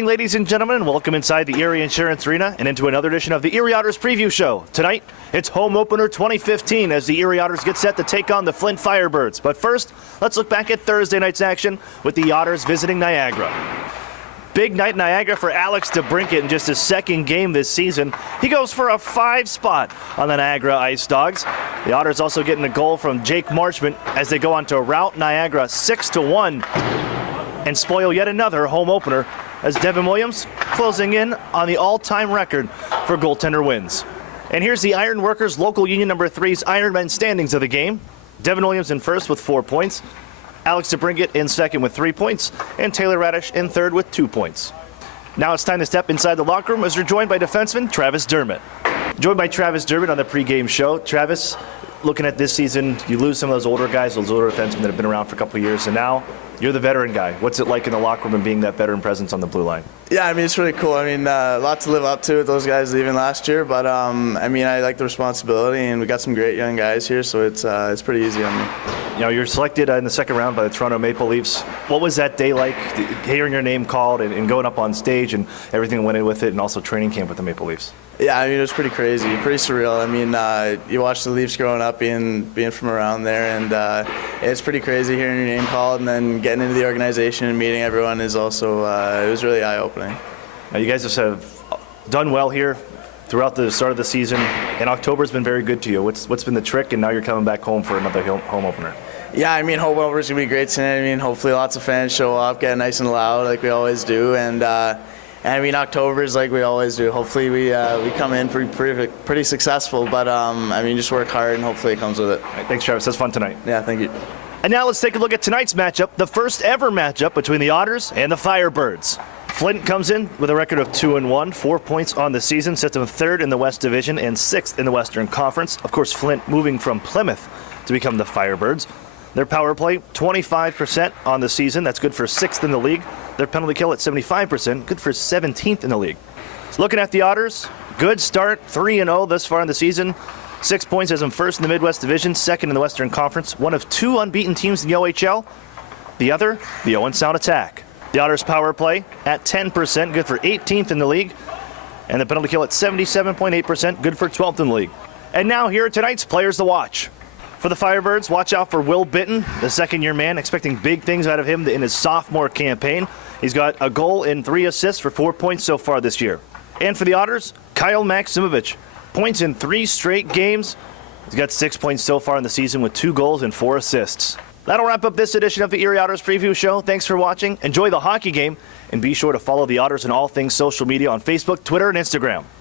evening, ladies and gentlemen, and welcome inside the Erie Insurance Arena and into another edition of the Erie Otters Preview Show. Tonight, it's Home Opener 2015 as the Erie Otters get set to take on the Flint Firebirds. But first, let's look back at Thursday night's action with the Otters visiting Niagara. Big night in Niagara for Alex DeBrincat in just his second game this season. He goes for a 5 spot on the Niagara Ice Dogs. The Otters also getting a goal from Jake Marchment as they go on to rout Niagara 6-1 and spoil yet another home opener as Devin Williams closing in on the all-time record for goaltender wins. And here's the Ironworkers Local Union number 3's Ironmen standings of the game. Devin Williams in first with 4 points. Alex DeBrincat in second with 3 points, and Taylor Radish in third with 2 points. Now it's time to step inside the locker room as we're joined by defenseman Travis Dermott. Joined by Travis Dermott on the pregame show. Travis, looking at this season, you lose some of those older guys, those older defensemen that have been around for a couple of years, and now you're the veteran guy. What's it like in the locker room and being that veteran presence on the blue line? Yeah, I mean, it's really cool. I mean, a lot to live up to with those guys leaving last year, but I mean, I like the responsibility, and we got some great young guys here, so it's pretty easy on me. You know, you're selected in the second round by the Toronto Maple Leafs. What was that day like, hearing your name called and going up on stage and everything that went in with it, and also training camp with the Maple Leafs? Yeah, I mean, it was pretty crazy, pretty surreal. I mean, you watch the Leafs growing up, being from around there, and it's pretty crazy hearing your name called, and then getting into the organization and meeting everyone is also, it was really eye-opening. Now, you guys have done well here throughout the start of the season, and October's been very good to you. What's been the trick, and now you're coming back home for another home opener? Yeah, I mean, home opener's going to be great tonight. I mean, hopefully lots of fans show up, get nice and loud like we always do, and I mean, October is like we always do. Hopefully we come in pretty successful, but I mean, just work hard and hopefully it comes with it. All right, thanks, Travis. That's fun tonight. Yeah, thank you. And now let's take a look at tonight's matchup, the first ever matchup between the Otters and the Firebirds. Flint comes in with a record of 2-1, 4 points on the season, sets them third in the West Division and sixth in the Western Conference. Of course, Flint moving from Plymouth to become the Firebirds. Their power play, 25% on the season. That's good for 6th in the league. Their penalty kill at 75%, good for 17th in the league. So looking at the Otters, good start, 3-0 thus far in the season. 6 points as them first in the Midwest Division, second in the Western Conference. One of 2 unbeaten teams in the OHL. The other, the Owen Sound Attack. The Otters power play at 10%, good for 18th in the league. And the penalty kill at 77.8%, good for 12th in the league. And now here are tonight's players to watch. For the Firebirds, watch out for Will Bitton, the second-year man, expecting big things out of him in his sophomore campaign. He's got a goal and 3 assists for 4 points so far this year. And for the Otters, Kyle Maximovich, points in 3 straight games. He's got 6 points so far in the season with 2 goals and 4 assists. That'll wrap up this edition of the Erie Otters Preview Show. Thanks for watching. Enjoy the hockey game, and be sure to follow the Otters on all things social media on Facebook, Twitter, and Instagram.